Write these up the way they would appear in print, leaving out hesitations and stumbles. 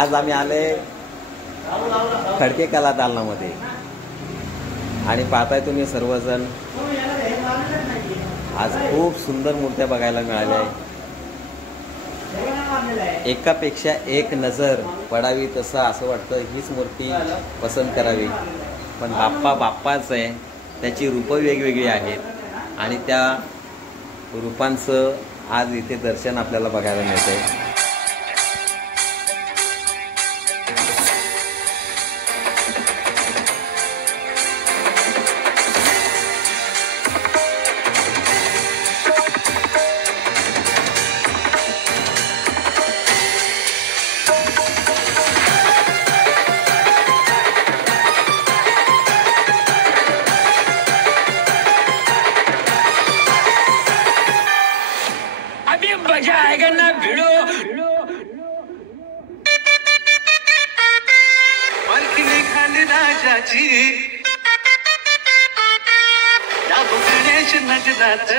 आज आम्ही आले खडके कला दालनामध्ये आणि पाहताय तुम्ही सर्वजण आज खूप सुंदर मूर्त्या बघायला मिळाल्या आहे. एकापेक्षा एक नजर पडावी तसं असं वाटतं हीच मूर्ती पसंत करावी. पण बाप्पाच आहे, त्याची रूपं वेगवेगळी आहेत आणि त्या रूपांचं आज इथे दर्शन आपल्याला बघायला मिळतंय. बजाएगा ना भिड़ो पालखी खाली राजाची या गणेश नगरात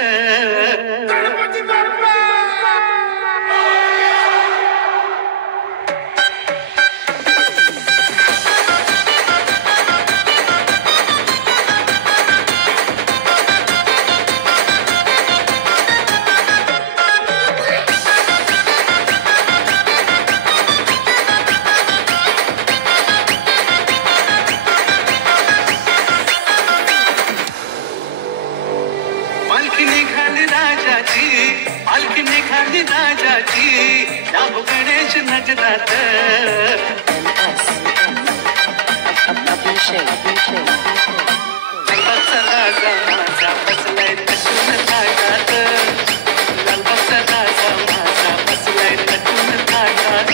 पालखी निघाली राजाची या गणेश नगरात राजा माझा बसलाय तटून ताटात लालबागचा राजा माझा बसलाय तटून ताटात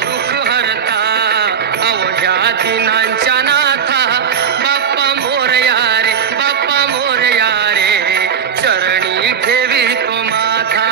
दुःख हरता अवघ्या दिनांच्या नाथा बाप्पा मोरया रे बाप्पा मोरया रे चरणी ठेवी तो माथा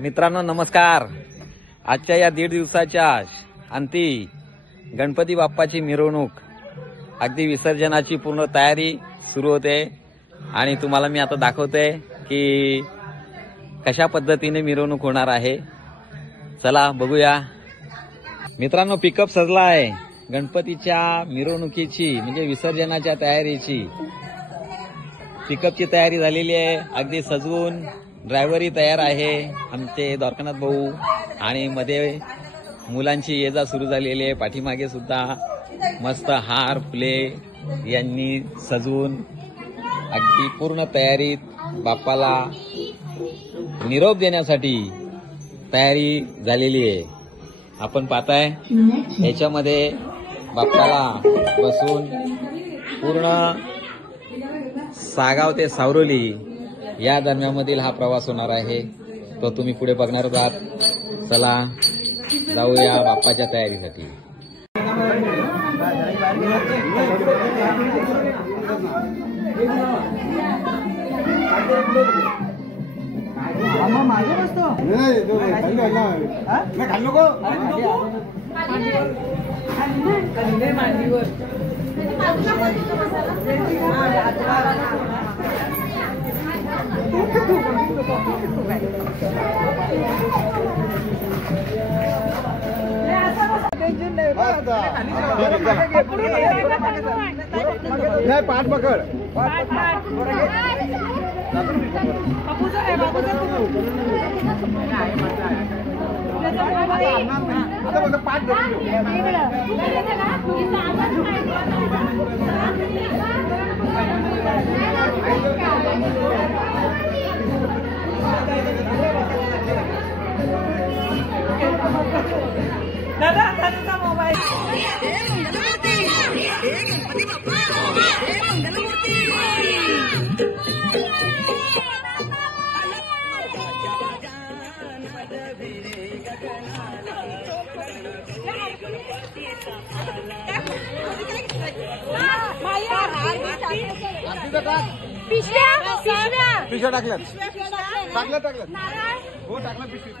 मित्रांनो नमस्कार. आजच्या या 1.5 दिवसाच्या अंती गणपती बाप्पाची मिरवणूक अगदी विसर्जनाची पूर्ण तयारी सुरू होते आणि तुम्हाला मी आता दाखवते की कशा पद्धतीने मिरवणूक होणार आहे. चला बघूया. मित्रांनो पिकअप सजला आहे गणपतीच्या मिरवणुकीची म्हणजे विसर्जनाच्या तयारीची. पिकअपची तयारी झालेली आहे अगदी सजवून. ड्रायव्हरही तयार आहे आमचे द्वारकानाथ भाऊ आणि मध्ये मुलांची ये जा सुरू झालेली आहे. पाठीमागे सुद्धा मस्त हार फुले यांनी सजवून अगदी पूर्ण तयारीत बाप्पाला निरोप देण्यासाठी तयारी झालेली आहे. आपण पाहताय याच्यामध्ये बाप्पाला बसून पूर्ण सागाव ते सावरोली या दरम्यानमधील हा प्रवास होणार आहे. तो तुम्ही पुढे बघणारच आहात. चला जाऊया बाप्पाच्या तयारीसाठी. मागे बसतो नाही पाठ पकड पाठ दादा मोबाईल पिशव्या टाकल्यात हो टाकलं पिशवी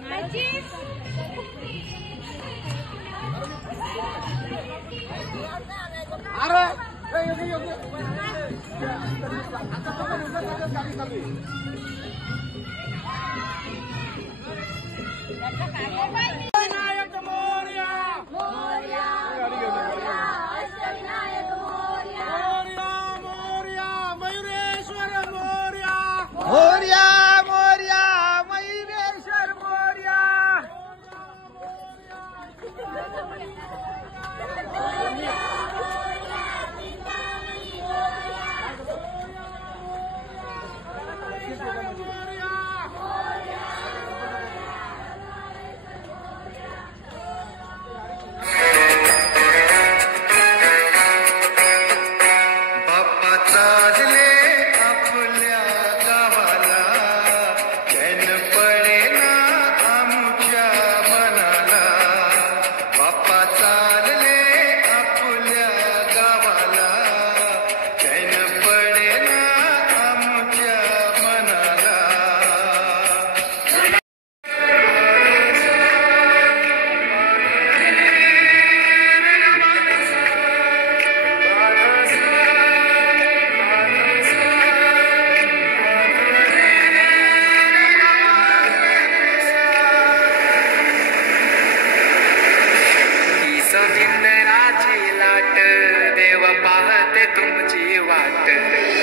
देव पाहते तुमची वाट